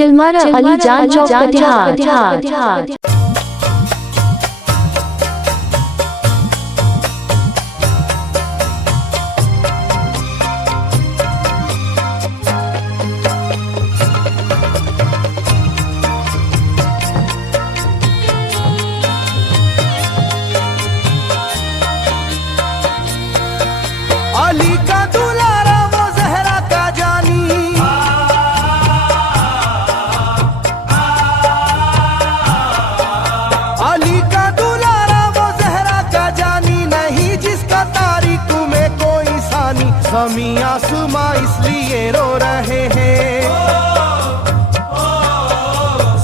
चिलमारा अली जान चौक कटिहार। अली का दुलारा वो जहरा का जानी, अली का दुलारा वो जहरा का जानी, नहीं जिसका तारीख में कोई सानी। ज़मीं आसमां इसलिए रो रहे हैं,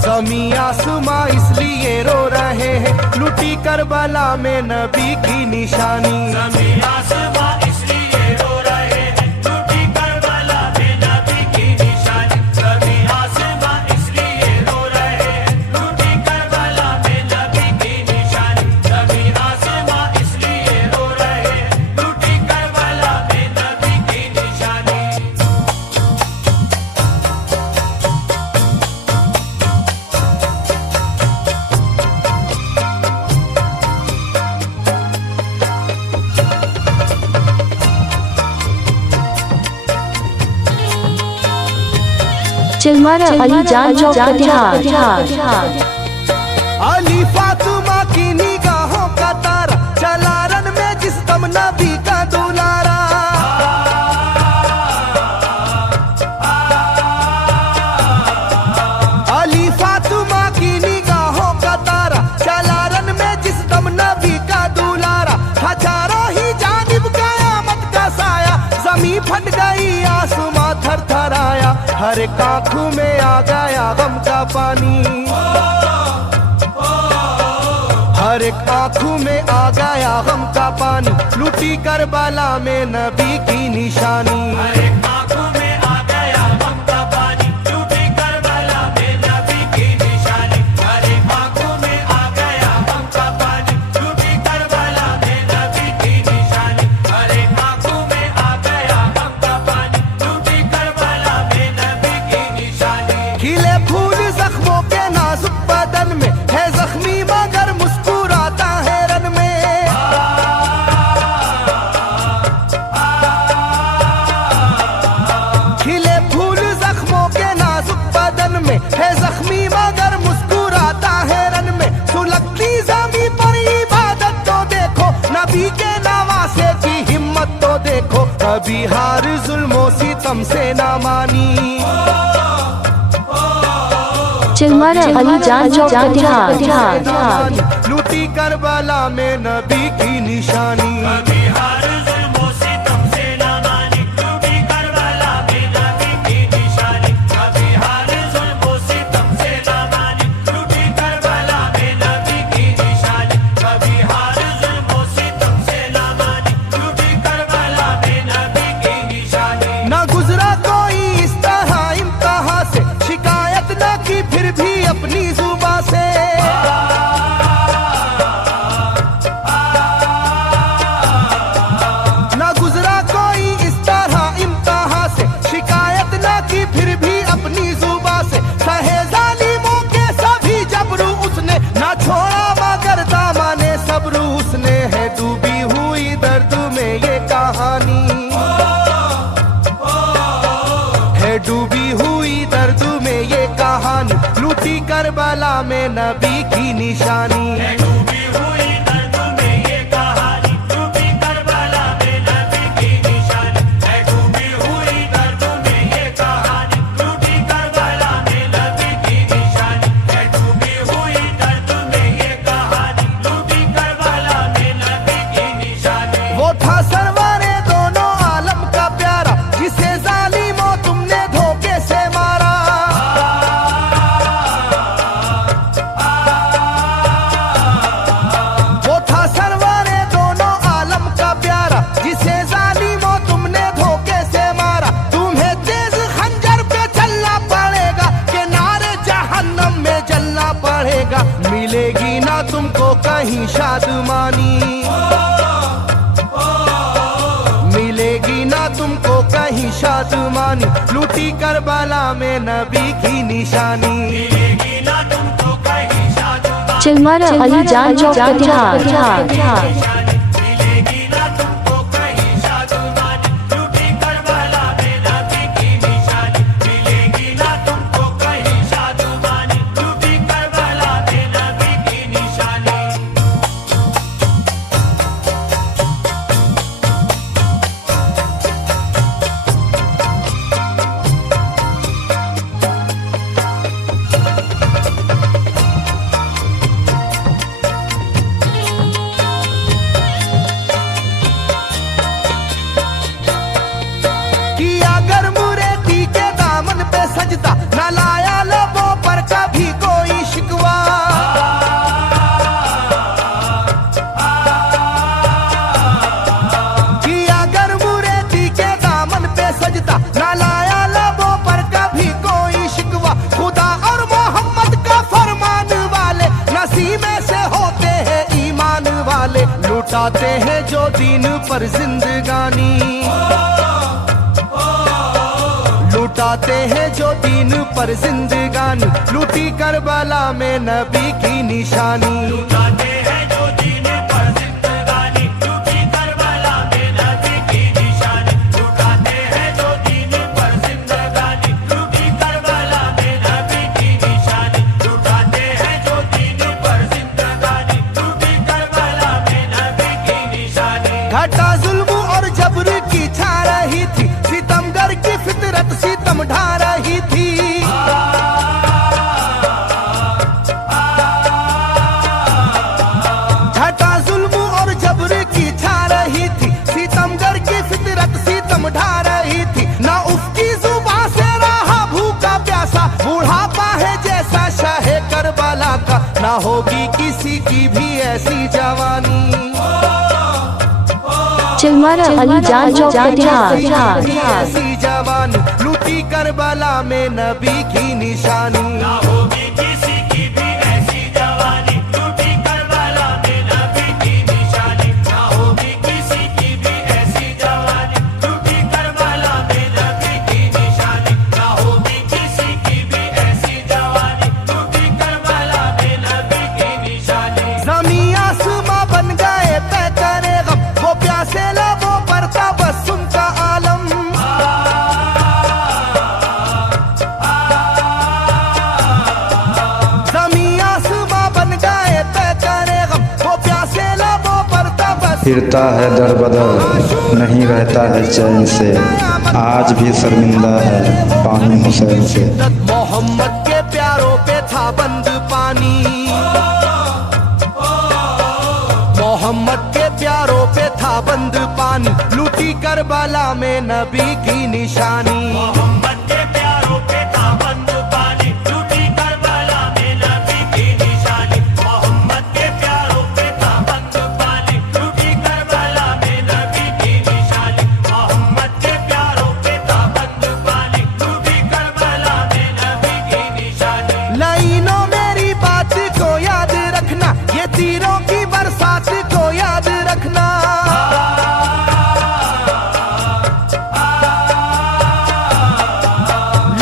ज़मीं आसमां इसलिए रो रहे हैं, लुटी करबला में नबी की निशानी। ज़मीं आसमां इसलिए रो रहे हैं, लुटी करबला में नबी की निशानी। ज़मीं आसमां इसलिए रो रहे हैं, लुटी करबला में नबी की निशानी। ज़मीं आसमां इसलिए रो रहे हैं, लुटी करबला में नबी की निशानी। चिलमारा अली जान चौक कटिहार। अली फातिमा की निगाहों का तारा, चला रन में जिस दम नबी का दुलारा। अली फातिमा की निगाहों का तारा, चला रन में जिस दम नबी का दुलारा। हजारों ही जानिब कयामत का साया, जमीन फट गई आसमां थर थर आया, हर एक आंखों में आ गया गम का पानी। हर एक आंखों में आ गया गम का पानी, लुटी करबला में नबी की निशानी। हर एक आंखों में आ गया गम का पानी, लुटी करबला में नबी की निशानी। हर एक आंखों में आ गया गम का पानी, लुटी करबला में नबी की निशानी। हर एक आंखों में आ गया गम का पानी, लुटी करबला में नबी की निशानी। खिले फूल जख्मों के नाजुक बदन में, है जख्मी मगर मुस्कुराता है रन में। खिले फूल जख्मों के नाजुक बदन में, है जख्मी मगर मुस्कुराता है रन में। सुलगती ज़मीं पर इबादत तो देखो, नबी के नवासे की हिम्मत तो देखो। कभी हार जुल्मों सितम से ना मानी। चिलमारा अली जान चौक कटिहार। लुटी करबला में नबी की निशानी। कभी हार जुल्मों सितम से ना मानी, लुटी करबला में नबी की निशानी। कभी हार जुल्मों सितम से ना मानी, लुटी करबला में नबी की निशानी। कभी हार जुल्मों सितम से ना मानी, लुटी करबला में नबी की निशानी। ना गुजरा कोई इस तरह इम्तिहान से, शिकायत न की फिर भी अपनी जुबां से। ना गुजरा कोई इस तरह इम्तिहान से, शिकायत न की फिर भी अपनी जुबां से। सहे जालिमों के सभी जबरू उसने, ना छोड़ा मगर दामने सब्र उसने। है डूबी हुई दर्द में ये कहानी, है डूबी हुई दर्द में ये कहानी, लूटी करबला में नबी की निशानी। है डूबी हुई दर्द में ये कहानी, लूटी करबला में नबी की निशानी। है डूबी हुई दर्द में ये कहानी, लूटी करबला में नबी की निशानी। है डूबी हुई दर्द में ये कहानी, लूटी करबला में नबी की निशानी। वो था सरवरे दोनों आलम का प्यारा, जिसे जालिमों तुमने धोखे से मारा। वो था सरवरे दोनों आलम का प्यारा, जिसे जालिमों तुमने धोखे से मारा। तुम्हें तेज खंजर पे चलना पड़ेगा, कि नारे जहन्नम में जलना पड़ेगा। मिलेगी ना तुमको कहीं शादमानी, मिलेगी ना तुमको कहीं शादमानी। शादमानी, लूटी करबला में नबी की निशानी। मिलेगी ना तुमको कहीं शादमानी, चिलमारा अलीजान चौक कटिहार। मिलेगी ना तुमको कहीं शादमानी, लूटी करबला में नबी की निशानी। मिलेगी ना तुमको कहीं शादमानी, लूटी करबला में नबी की निशानी। किया गर मुरेदी के दामन पे सजदा, न लाया लबों पर कभी कोई शिकवा। किया गर मुरेदी के दामन पे सजदा, न लाया लबों पर कभी कोई शिकवा। खुदा और मोहम्मद का फरमान वाले नसीबे से होते हैं ईमान वाले, लुटाते हैं जो दीन पर जिंदगानी। लुटाते हैं जो दीन पर जिंदगानी, लूटी करबला में नबी की निशानी। लुटाते हैं जो दीन पर जिंदगानी, लूटी करबला में नबी की निशानी। लुटाते हैं जो दीन पर जिंदगानी, लूटी करबला में नबी की निशानी। लुटाते हैं जो दीन पर जिंदगानी, लूटी करबला में नबी की निशानी। घटा जुल्म और जबर की छा रही थी, सितमगर की फितरत सितम ढा रही थी। घटा जुल्म और जबर की छा रही थी, सितमगर की फितरत सितम ढा रही थी। ना उसकी जुबान से रहा भूखा प्यासा, बुढ़ापा है जैसा शाहे करबला का, ना होगी किसी की भी ऐसी जवानी। चिलमारा अलीजान चौक कटिहार। ऐसी जवानी, लूटी करबला में नबी की निशानी। ना होगी किसी की भी ऐसी जवानी, लूटी करबला में नबी की निशानी। ना होगी किसी की भी ऐसी जवानी, लूटी करबला में नबी की निशानी। ना होगी किसी की भी ऐसी जवानी, लूटी करबला में नबी की निशानी। ज़मीं आसमां बन गए तय करे गम, वो प्यासे लबों पर तबस्सुम का आलम। ज़मीं आसमां बन गए तय करे गम, वो प्यासे लबों पर तबस्सुम। फिरता है दर बदर, नहीं रहता है चैन से, आज भी शर्मिंदा है पानी हुसैन से। मोहम्मद के प्यारों पे था बंद पानी, मोहम्मद के प्यारों पे था बंद पानी, लूटी करबला में नबी की निशानी। मोहम्मद के प्यारों पे था बंद पानी, लूटी करबला में नबी की निशानी। मोहम्मद के प्यारों पे था बंद पानी, लूटी करबला में नबी की निशानी। मोहम्मद के प्यारों पे था बंद पानी, लूटी करबला में नबी की निशानी। लाइनों मेरी बात को याद रखना, ये तीरों की बरसात को याद रखना।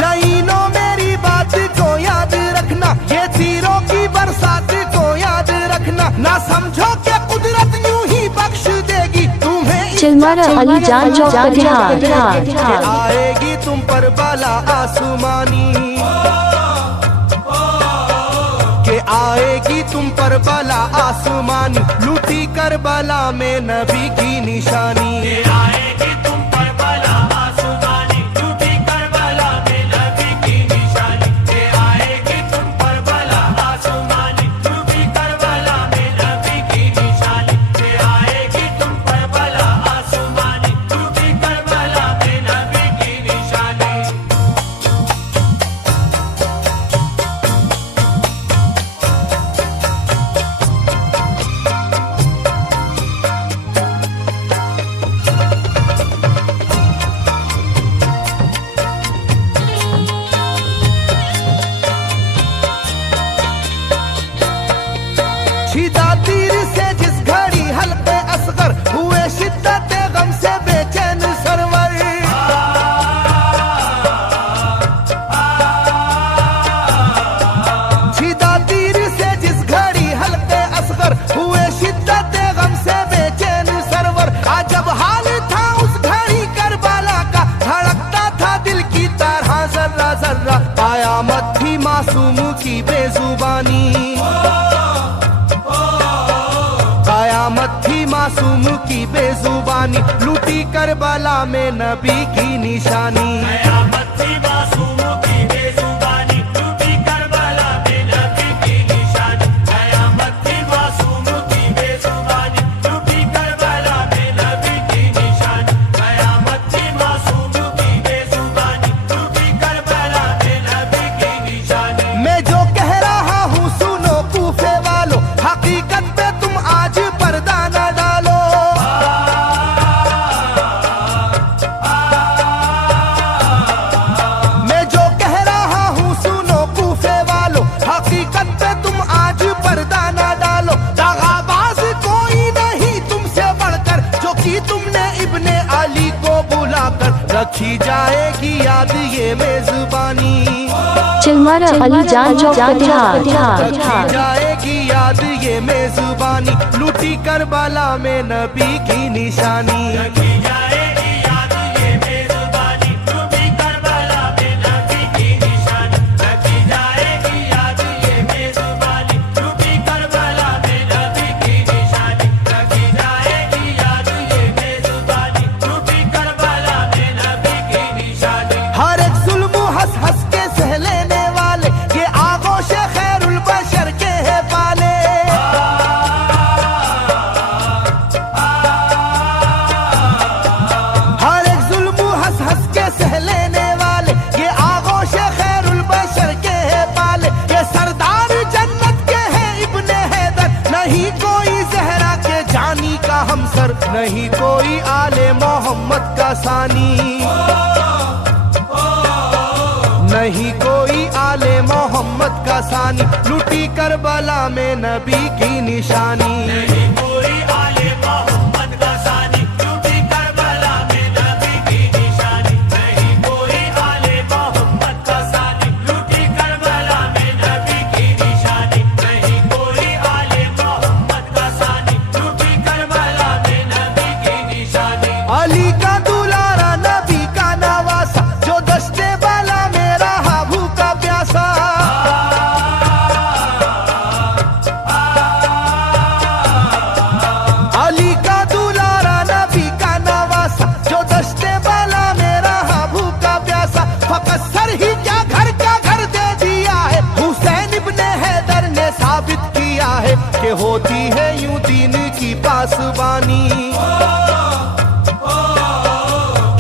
लाइनों मेरी बात को याद रखना, ये तीरों की बरसात को याद रखना। ना समझो कि कुदरत यूं ही बख्श देगी तुम्हें। चिलमारा अलीजान चौक कटिहार। आएगी तुम पर बला आसमानी, के आएगी तुम पर बला आसमानी, लूटी करबला में नबी की निशानी। आएगी तुम पर बला आसमानी, लूटी करबला में नबी की निशानी। आएगी तुम पर बला आसमानी, लूटी करबला में नबी की निशानी। आएगी तुम पर बला आसमानी, लूटी करबला में नबी की निशानी। कयामत थी मासूम की बेजुबानी, कयामत थी मासूम की बेजुबानी, लूटी करबला में नबी की निशानी। कयामत थी मासूम की बेजुबानी, लूटी करबला में नबी की निशानी। कयामत थी मासूम की बेजुबानी, लूटी करबला में नबी की निशानी। कयामत थी मासूम की बेजुबानी, लूटी करबला में नबी की निशानी। मैं जो कह रहा हूँ सुनो कूफे वालों, हकीकत पे तुम आज पर्दा न डालो। मैं जो कह रहा हूँ सुनो कूफे वालों, हकीकत पे तुम आज पर्दा न डालो। दगाबाज कोई नहीं तुमसे बढ़कर, जो कि तुमने इब्ने अली को बुलाकर रखी जाएगी याद ये मेजबानी। चिलमारा अलीजान चौक रखी कटिहार। जाएगी याद ये मेजबानी, लूटी करबला में नबी की निशानी। रखी जाएगी याद ये मेजबानी, लूटी करबला में नबी की निशानी। रखी जाएगी याद ये मेजबानी, लूटी करबला में नबी की निशानी। रखी जाएगी याद ये मेजबानी, लूटी करबला में नबी की निशानी। हर एक जुल्म हंस हंस के सह लेने वाले, ये आगोश खैरुल बशर के है पाले। हर एक जुल्म हंस हंस के सह लेने वाले, ये आगोश खैरुल बशर के है पाले। ये सरदार जन्नत के हैं इब्ने हैदर, नहीं कोई जहरा के जानी का हमसर, नहीं कोई आले मोहम्मद का सानी। नहीं कोई आले मोहम्मद का सानी, लूटी करबला में नबी की निशानी। नहीं कोई आले मोहम्मद का सानी, लूटी करबला में नबी की निशानी। नहीं कोई आले मोहम्मद का सानी, लूटी करबला में नबी की निशानी। नहीं कोई आले मोहम्मद का सानी, लूटी करबला में नबी की निशानी। अली का दुलारा नबी का नवासा, जो दश्ते बाला में रहा भूखा प्यासा। अली का दुलारा नबी का नवासा, जो दश्ते बाला में रहा भूखा प्यासा। फकत सर ही क्या घर का घर दे दिया है, हुसैन इब्ने हैदर ने साबित किया है कि होती है यूं दीन की पासबानी।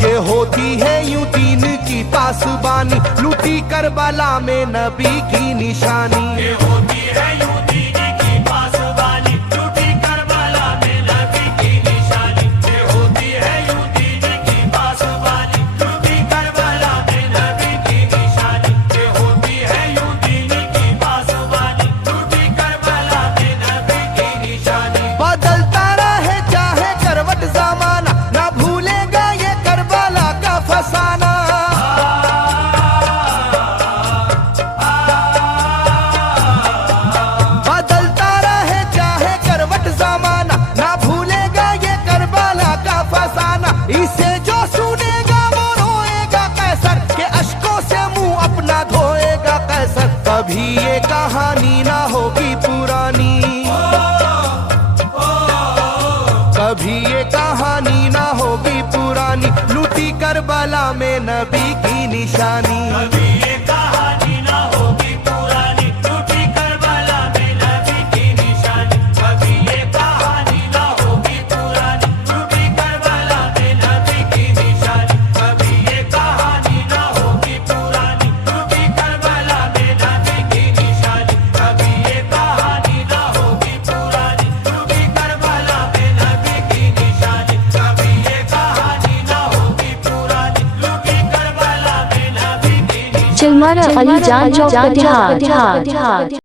के होती है यूं दीन की पासबानी, लूटी करबला में नबी की निशानी। ये होती है यूं दीन की पासबानी, लूटी करबला में नबी की निशानी। ये होती है यूं दीन की पासबानी, लूटी करबला में नबी की निशानी। ये होती है यूं दीन की पासबानी, लूटी करबला में नबी की निशानी। बदलता रहे चाहे करवट जमाना, ना भूलेगा ये करबला का फसाना। बदलता रहे चाहे करवट जमाना, ना भूलेगा ये करबला का फसाना। इसे जो सुनेगा वो रोएगा कैसर, के अश्कों से मुंह अपना धोएगा कैसर। कभी ये कहानी ना होगी पुरानी, कभी ये कहानी ना होगी पुरानी, लूटी करबला में नबी की निशानी। कभी ये कहानी ना होगी पुरानी, लूटी करबला में नबी की निशानी। कभी ये कहानी ना होगी पुरानी, लूटी करबला में नबी की निशानी। कभी ये कहानी ना होगी पुरानी, लूटी करबला में नबी की निशानी। कभी ये कहानी ना होगी पुरानी, लूटी करबला में नबी की निशानी। कभी ये कहानी ना होगी पुरानी, लूटी करबला में नबी की निशानी। चिलमारा अलीजान चौक कटिहार।